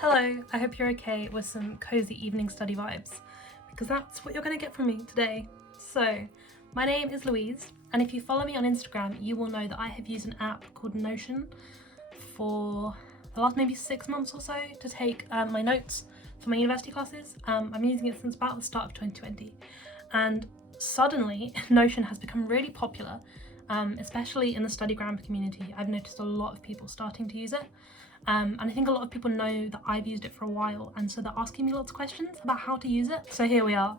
Hello, I hope you're okay with some cozy evening study vibes, because that's what you're going to get from me today. So, my name is Louise, and if you follow me on Instagram, you will know that I have used an app called Notion for the last maybe 6 months or so to take my notes for my university classes. I've been using it since about the start of 2020, and suddenly Notion has become really popular, especially in the StudyGram community. I've noticed a lot of people starting to use it. And I think a lot of people know that I've used it for a while, and so they're asking me lots of questions about how to use it. So here we are.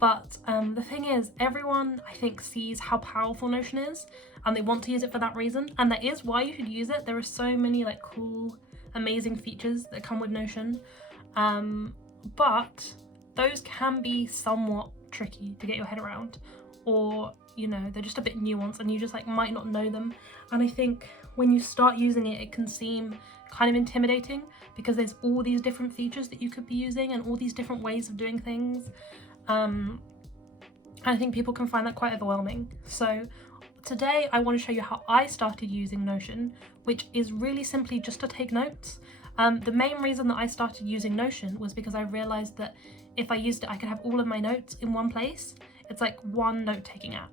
But the thing is, everyone I think sees how powerful Notion is, and they want to use it for that reason. And that is why you should use it. There are so many like cool, amazing features that come with Notion. But those can be somewhat tricky to get your head around, or they're just a bit nuanced and you just might not know them. And I think when you start using it, it can seem kind of intimidating because there's all these different features that you could be using and all these different ways of doing things. And I think people can find that quite overwhelming. So today I want to show you how I started using Notion, which is really simply just to take notes. The main reason that I started using Notion was because I realized that if I used it, I could have all of my notes in one place. It's like one note-taking app.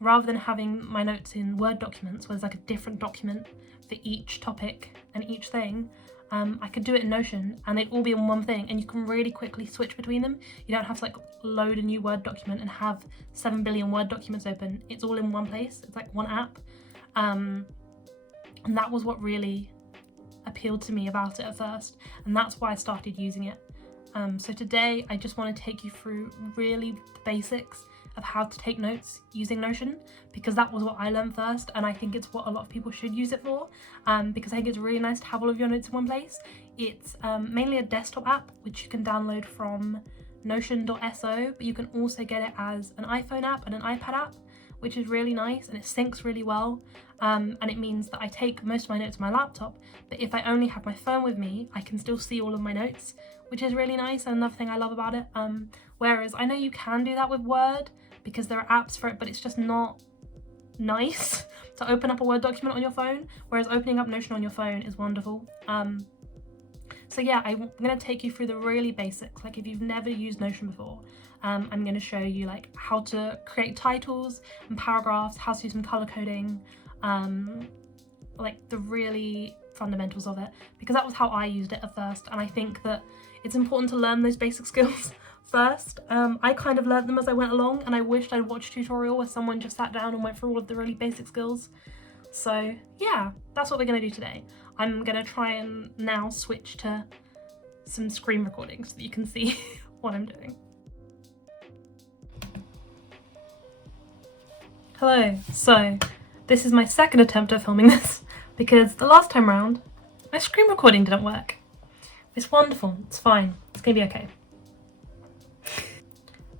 Rather than having my notes in Word documents where there's like a different document for each topic and each thing, I could do it in Notion and they'd all be in one thing, and you can really quickly switch between them. You don't have to load a new Word document and have 7 billion Word documents open. It's all in one place. It's like one app. And that was what really appealed to me about it at first, and that's why I started using it. So today I just want to take you through really the basics of how to take notes using Notion, because that was what I learned first, and I think it's what a lot of people should use it for, because I think it's really nice to have all of your notes in one place. It's mainly a desktop app which you can download from notion.so, but you can also get it as an iPhone app and an iPad app, which is really nice, and it syncs really well. And it means that I take most of my notes on my laptop, but if I only have my phone with me, I can still see all of my notes, which is really nice, and another thing I love about it. Whereas I know you can do that with Word because there are apps for it, but it's just not nice to open up a Word document on your phone, whereas opening up Notion on your phone is wonderful. So yeah, I'm going to take you through the really basics. Like if you've never used Notion before, I'm going to show you how to create titles and paragraphs, how to do some color coding, the really fundamentals of it, because that was how I used it at first, and I think that it's important to learn those basic skills first. I kind of learned them as I went along, and I wished I'd watched a tutorial where someone just sat down and went through all of the really basic skills. So yeah, that's what we're going to do today. I'm going to try and now switch to some screen recording so that you can see what I'm doing. Hello, so this is my second attempt at filming this because the last time round my screen recording didn't work. It's wonderful, it's fine, it's gonna be okay.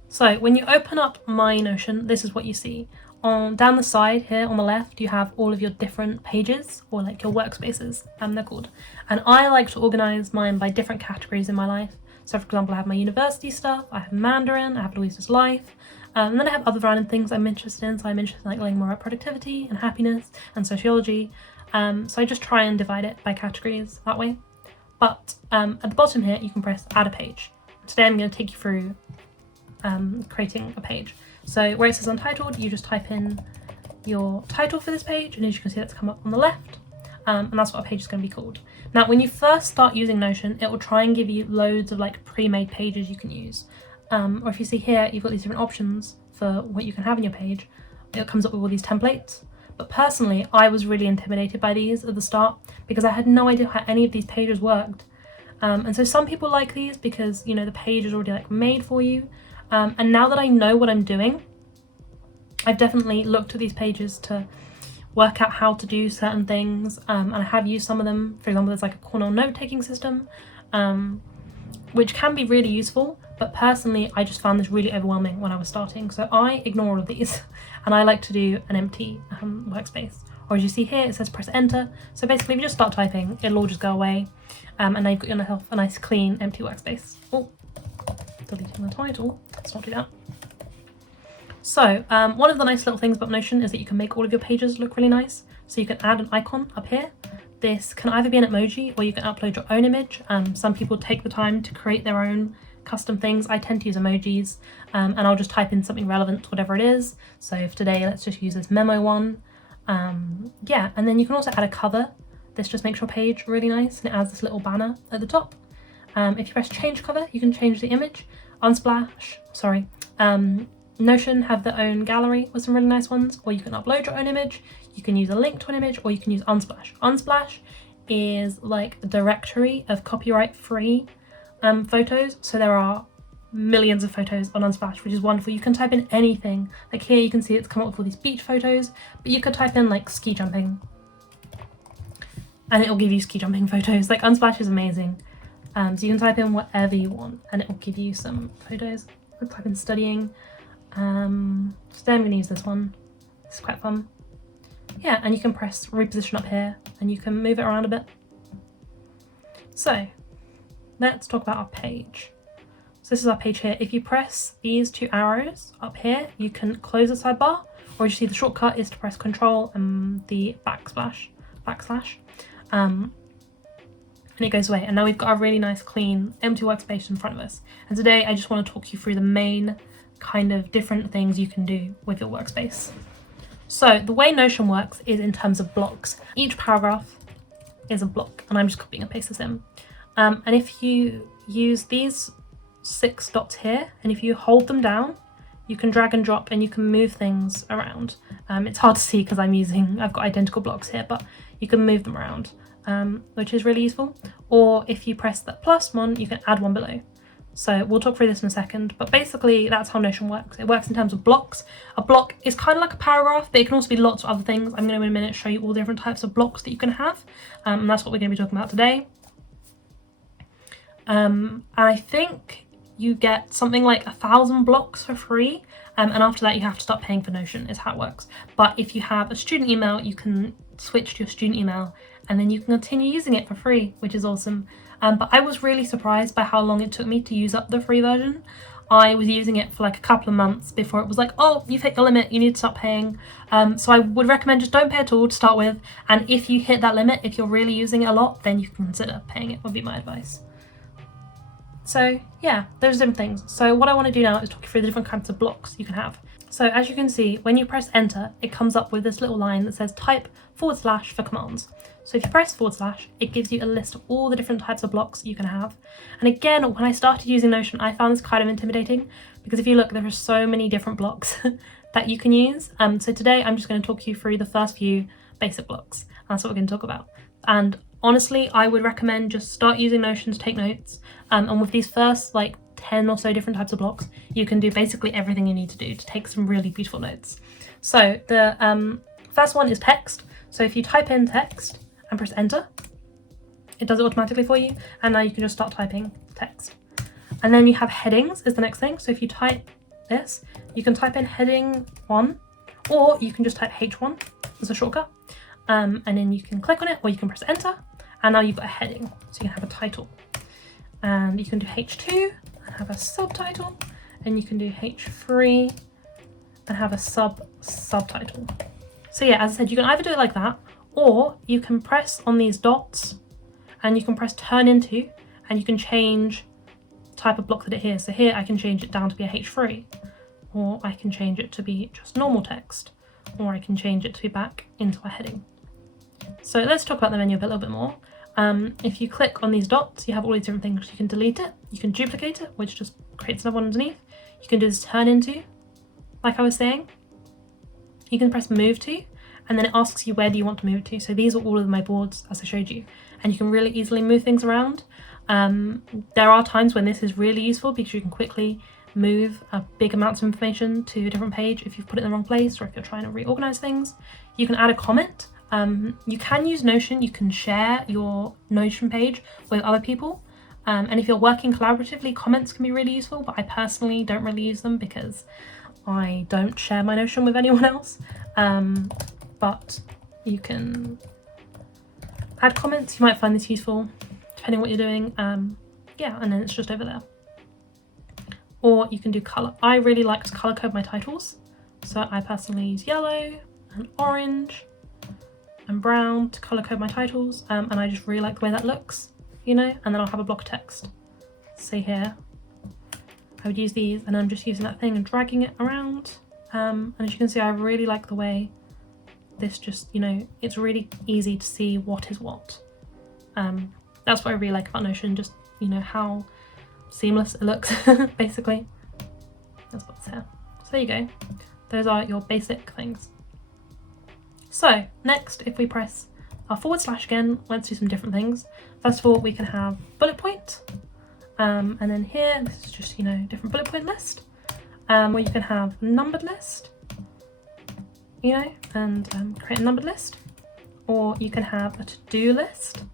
So when you open up my Notion, this is what you see. Down the side here on the left, you have all of your different pages, or your workspaces, they're called. And I like to organize mine by different categories in my life. So for example, I have my university stuff, I have Mandarin, I have Louisa's life, and then I have other random things I'm interested in. So I'm interested in learning more about productivity and happiness and sociology. So I just try and divide it by categories that way. But at the bottom here, you can press add a page. Today I'm going to take you through creating a page. So where it says untitled, you just type in your title for this page, and as you can see, that's come up on the left. And that's what a page is going to be called. Now, when you first start using Notion, it will try and give you loads of pre-made pages you can use. Or if you see here, you've got these different options for what you can have in your page. It comes up with all these templates. But personally, I was really intimidated by these at the start because I had no idea how any of these pages worked. And so some people like these because, the page is already made for you. And now that I know what I'm doing, I've definitely looked at these pages to work out how to do certain things, and I have used some of them. For example, there's a Cornell note-taking system, which can be really useful, but personally I just found this really overwhelming when I was starting, so I ignore all of these and I like to do an empty workspace. Or as you see here, it says press enter, so basically if you just start typing, it'll all just go away, and now you've got yourself a nice clean empty workspace. Oh, deleting the title, let's not do that. So one of the nice little things about Notion is that you can make all of your pages look really nice. So you can add an icon up here This can either be an emoji or you can upload your own image. Some people take the time to create their own custom things. I tend to use emojis, and I'll just type in something relevant to whatever it is. So for today, let's just use this memo one. Yeah, and then you can also add a cover. This just makes your page really nice, and it adds this little banner at the top. If you press change cover, you can change the image. Notion have their own gallery with some really nice ones, or you can upload your own image. You can use a link to an image, or you can use Unsplash. Unsplash is like a directory of copyright-free photos. So there are millions of photos on Unsplash, which is wonderful. You can type in anything. Like here you can see it's come up with all these beach photos, but you could type in like ski jumping and it'll give you ski jumping photos. Like Unsplash is amazing. So you can type in whatever you want and it will give you some photos. I'll type in studying. Today I'm going to use this one. It's quite fun. Yeah, and you can press reposition up here and you can move it around a bit. So let's talk about our page. So this is our page here. If you press these two arrows up here, you can close the sidebar, or you see the shortcut is to press Control and the backslash, and it goes away. And now we've got a really nice, clean, empty workspace in front of us. And today I just want to talk you through the main kind of different things you can do with your workspace. So the way Notion works is in terms of blocks. Each paragraph is a block, and I'm just copying and pasting this in. And if you use these 6 dots here, and if you hold them down, you can drag and drop and you can move things around. It's hard to see because I've got identical blocks here, but you can move them around, which is really useful. Or if you press that plus one, you can add one below. So we'll talk through this in a second, but basically that's how Notion works. It works in terms of blocks. A block is kind of like a paragraph, but it can also be lots of other things. I'm going to in a minute show you all the different types of blocks that you can have, and that's what we're going to be talking about today. And I think you get something like 1,000 blocks for free, and after that you have to start paying for Notion, is how it works. But if you have a student email, you can switch to your student email and then you can continue using it for free, which is awesome. But I was really surprised by how long it took me to use up the free version. I was using it for like a couple of months before it was like, oh, you've hit your limit, you need to start paying. So I would recommend just don't pay at all to start with, and if you hit that limit, if you're really using it a lot, then you can consider paying it, would be my advice. So yeah, those are different things. So what I want to do now is talk you through the different kinds of blocks you can have. So as you can see, when you press enter, it comes up with this little line that says type / for commands. So if you press / it gives you a list of all the different types of blocks you can have. And again, when I started using Notion, I found this kind of intimidating because if you look, there are so many different blocks that you can use. So today I'm just going to talk you through the first few basic blocks. That's what we're going to talk about. And honestly, I would recommend just start using Notion to take notes. And with these first like 10 or so different types of blocks, you can do basically everything you need to do to take some really beautiful notes. So the first one is text. So if you type in text and press enter, it does it automatically for you. And now you can just start typing text. And then you have headings is the next thing. So if you type this, you can type in heading 1, or you can just type H1 as a shortcut. And then you can click on it, or you can press enter. And now you've got a heading. So you can have a title. And you can do H2 and have a subtitle. And you can do H3 and have a subtitle. So yeah, as I said, you can either do it like that, or you can press on these dots and you can press turn into, and you can change the type of block that it is. So here I can change it down to be a H3, or I can change it to be just normal text, or I can change it to be back into a heading. So let's talk about the menu a little bit more. If you click on these dots, you have all these different things. You can delete it, you can duplicate it, which just creates another one underneath. You can do this turn into, like I was saying. You can press move to, and then it asks you where do you want to move to. So these are all of my boards as I showed you, and you can really easily move things around. There are times when this is really useful because you can quickly move big amounts of information to a different page if you've put it in the wrong place, or if you're trying to reorganize things. You can add a comment. You can use Notion, you can share your Notion page with other people. And if you're working collaboratively, comments can be really useful, but I personally don't really use them because I don't share my Notion with anyone else. But you can add comments. You might find this useful depending on what you're doing. Yeah, and then it's just over there. Or you can do color. I really like to color code my titles. So I personally use yellow and orange and brown to colour code my titles, and I just really like the way that looks, you know, and then I'll have a block of text. So here, I would use these, and I'm just using that thing and dragging it around, and as you can see, I really like the way this just, you know, it's really easy to see what is what. That's what I really like about Notion, just, you know, how seamless it looks, basically. That's what's here. So there you go. Those are your basic things. So next, if we press our / again, let's do some different things. First of all, we can have bullet point. And then here, this is just, you know, different bullet point list. Where you can have numbered list, you know, and create a numbered list. Or you can have a to-do list,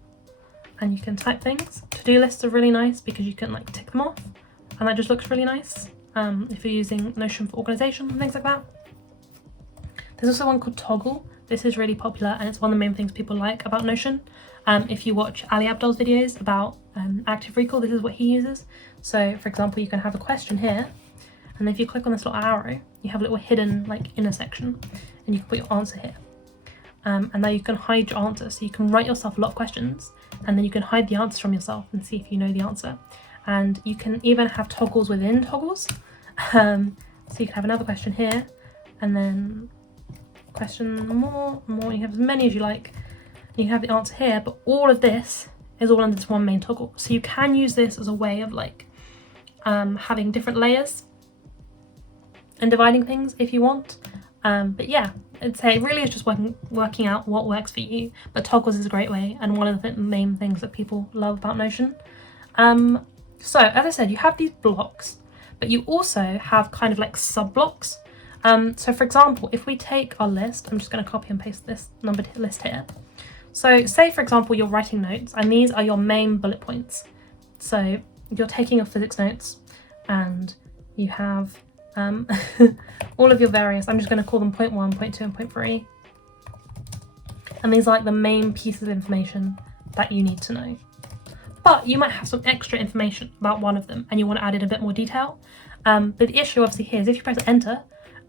and you can type things. To-do lists are really nice because you can like tick them off, and that just looks really nice if you're using Notion for organization and things like that. There's also one called toggle. This is really popular, and it's one of the main things people like about Notion. If you watch Ali Abdaal's videos about active recall, this is what he uses. So for example, you can have a question here, and if you click on this little arrow, you have a little hidden like inner section, and you can put your answer here. And now you can hide your answer, so you can write yourself a lot of questions, and then you can hide the answers from yourself and see if you know the answer. And you can even have toggles within toggles. So you can have another question here, and then question more, you have as many as you like. And you have the answer here, but all of this is all under this one main toggle. So you can use this as a way of like having different layers and dividing things if you want. But yeah, I'd say it really is just working out what works for you, but toggles is a great way, and one of the main things that people love about Notion. So as I said, you have these blocks, but you also have kind of like sub blocks. So for example, if we take our list, I'm just going to copy and paste this numbered list here. So say for example, you're writing notes, and these are your main bullet points. So you're taking your physics notes, and you have all of your various, I'm just going to call them point 1, point 2, and point 3. And these are like the main pieces of information that you need to know. But you might have some extra information about one of them, and you want to add in a bit more detail. But the issue obviously here is if you press enter,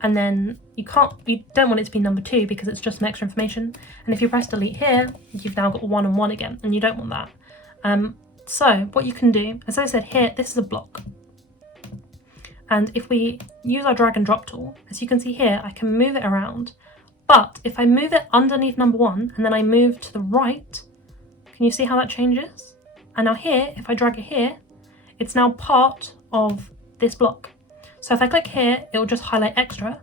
and then you don't want it to be number 2 because it's just some extra information. And if you press delete here, you've now got 1 and 1 again, and you don't want that. So what you can do, as I said here, this is a block. And if we use our drag and drop tool, as you can see here, I can move it around. But if I move it underneath number 1, and then I move to the right, can you see how that changes? And now here, if I drag it here, it's now part of this block. So if I click here, it will just highlight extra.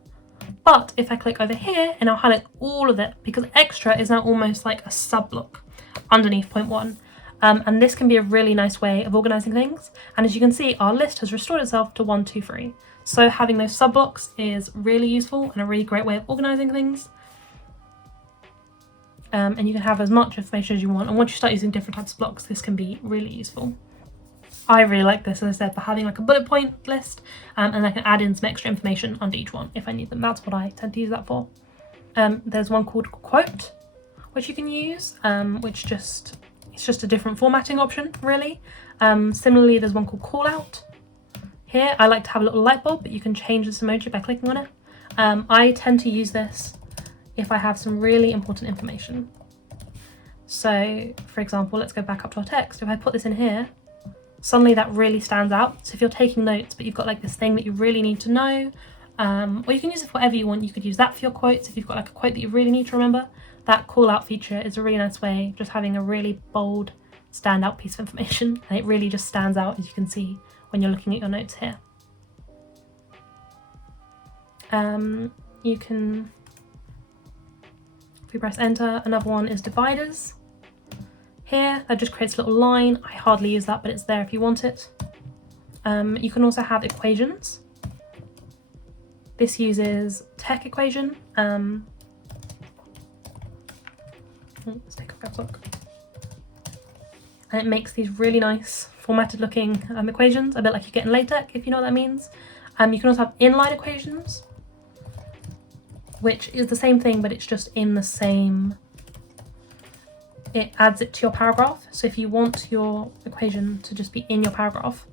But if I click over here, and I'll highlight all of it, because extra is now almost like a sub block underneath point 1. And this can be a really nice way of organizing things. And as you can see, our list has restored itself to 1, 2, 3. So having those sub blocks is really useful and a really great way of organizing things. And you can have as much information as you want. And once you start using different types of blocks, this can be really useful. I really like this, as I said, for having like a bullet point list, and I can add in some extra information under each one if I need them. That's what I tend to use that for. There's one called quote, which you can use, it's just a different formatting option, really. Similarly, there's one called call out. Here, I like to have a little light bulb, but you can change this emoji by clicking on it. I tend to use this if I have some really important information. So, for example, let's go back up to our text. If I put this in here, suddenly that really stands out. So if you're taking notes, but you've got like this thing that you really need to know, or you can use it for whatever you want. You could use that for your quotes. If you've got like a quote that you really need to remember, that call out feature is a really nice way of just having a really bold, standout piece of information. And it really just stands out, as you can see when you're looking at your notes here. You can, if we press enter, another one is dividers. Here, that just creates a little line. I hardly use that, but it's there if you want it. You can also have equations. This uses tech equation. Let's take a caps lock. And it makes these really nice formatted looking equations, a bit like you get in LaTeX, if you know what that means. You can also have inline equations, which is the same thing, but it's just in the same, it adds it to your paragraph. So if you want your equation to just be in your paragraph,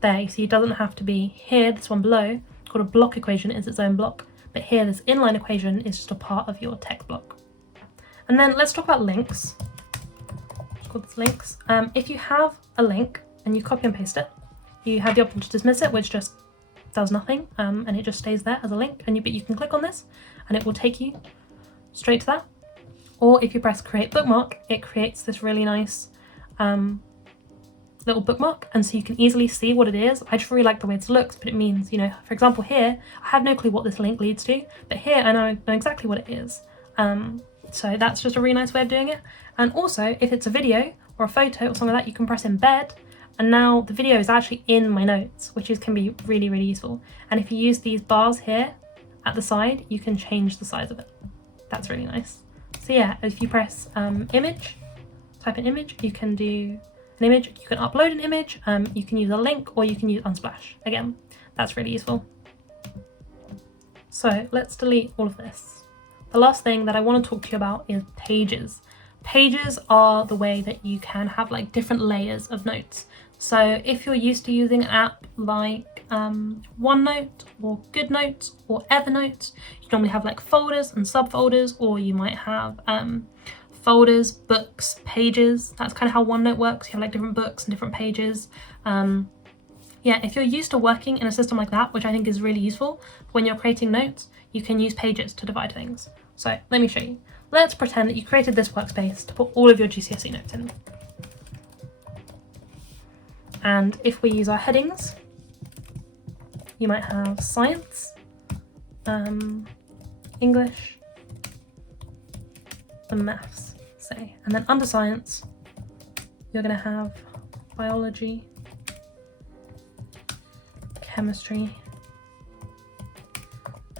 there, you see it doesn't have to be here, this one below, called a block equation, is its own block. But here, this inline equation is just a part of your text block. And then let's talk about links. It's called links. If you have a link and you copy and paste it, you have the option to dismiss it, which just does nothing, and it just stays there as a link. And you can click on this, and it will take you straight to that. Or if you press create bookmark, it creates this really nice little bookmark, and so you can easily see what it is. I just really like the way it looks, but it means, you know, for example here, I have no clue what this link leads to, but here I know exactly what it is. So that's just a really nice way of doing it. And also, if it's a video or a photo or something like that, you can press embed, and now the video is actually in my notes, which can be really, really useful. And if you use these bars here at the side, you can change the size of it. That's really nice. So yeah, if you press image, type in image, you can do an image, you can upload an image, you can use a link, or you can use Unsplash. Again, that's really useful. So let's delete all of this. The last thing that I want to talk to you about is pages. Pages are the way that you can have like different layers of notes. So if you're used to using an app like OneNote or GoodNotes or Evernote, you normally have like folders and subfolders, or you might have folders, books, pages. That's kind of how OneNote works. You have like different books and different pages. Yeah, if you're used to working in a system like that, which I think is really useful, when you're creating notes, you can use pages to divide things. So let me show you. Let's pretend that you created this workspace to put all of your GCSE notes in. And if we use our headings, you might have science, English, and maths, say. And then under science, you're going to have biology, chemistry,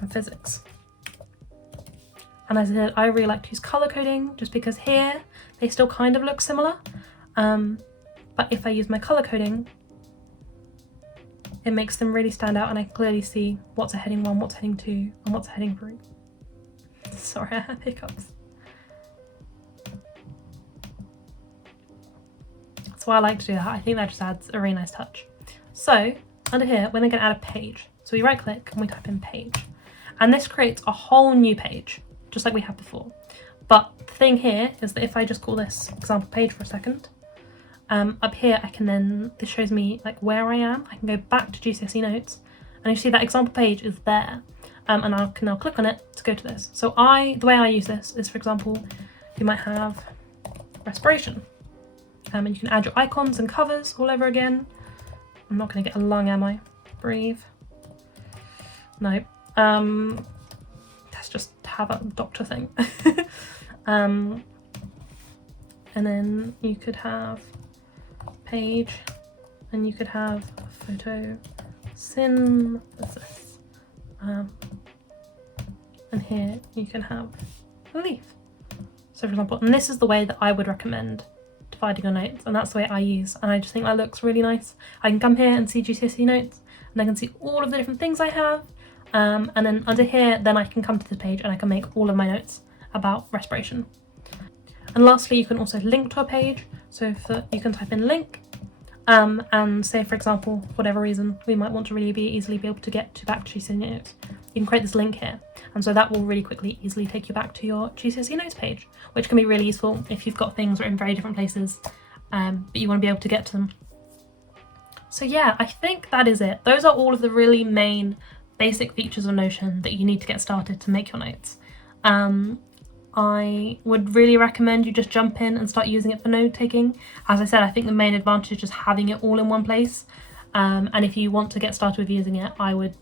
and physics. And as I said, I really like to use color coding just because here they still kind of look similar. But if I use my color coding, it makes them really stand out, and I can clearly see what's a heading 1, what's heading 2, and what's a heading 3. Sorry, I had hiccups. That's why I like to do that. I think that just adds a really nice touch. So under here, we're going to add a page. So we right click and we type in page. And this creates a whole new page, just like we had before. But the thing here is that if I just call this example page for a second, up here I can then, this shows me like where I am. I can go back to GCSE notes, and you see that example page is there. And I can now click on it to go to this. So the way I use this is, for example, you might have respiration. And you can add your icons and covers all over again. I'm not going to get a lung, am I? Breathe. No. Let's just have a doctor thing. And then you could have page, and you could have photo synthesis. And here you can have a leaf. So for example, and this is the way that I would recommend dividing your notes, and that's the way I use, and I just think that looks really nice. I can come here and see GCSE notes, and I can see all of the different things I have, and then under here, then I can come to this page and I can make all of my notes about respiration. And lastly, you can also link to a page. So you can type in link, and say, for example, for whatever reason, we might want to really easily be able to get back to GCSE notes. You can create this link here, and so that will really quickly, easily take you back to your GCSE notes page, which can be really useful if you've got things that are in very different places, but you want to be able to get to them. So yeah, I think that is it. Those are all of the really main basic features of Notion that you need to get started to make your notes. I would really recommend you just jump in and start using it for note taking. As I said, I think the main advantage is just having it all in one place. And if you want to get started with using it, I would,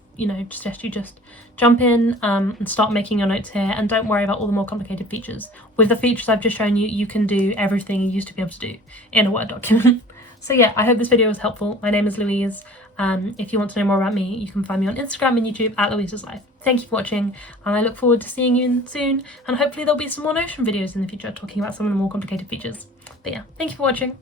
suggest you just jump in and start making your notes here, and don't worry about all the more complicated features. With the features I've just shown you, you can do everything you used to be able to do in a Word document. So yeah, I hope this video was helpful. My name is Louise. If you want to know more about me, you can find me on Instagram and YouTube at Louise's Life. Thank you for watching, and I look forward to seeing you soon, and hopefully there'll be some more Notion videos in the future talking about some of the more complicated features. But yeah, thank you for watching.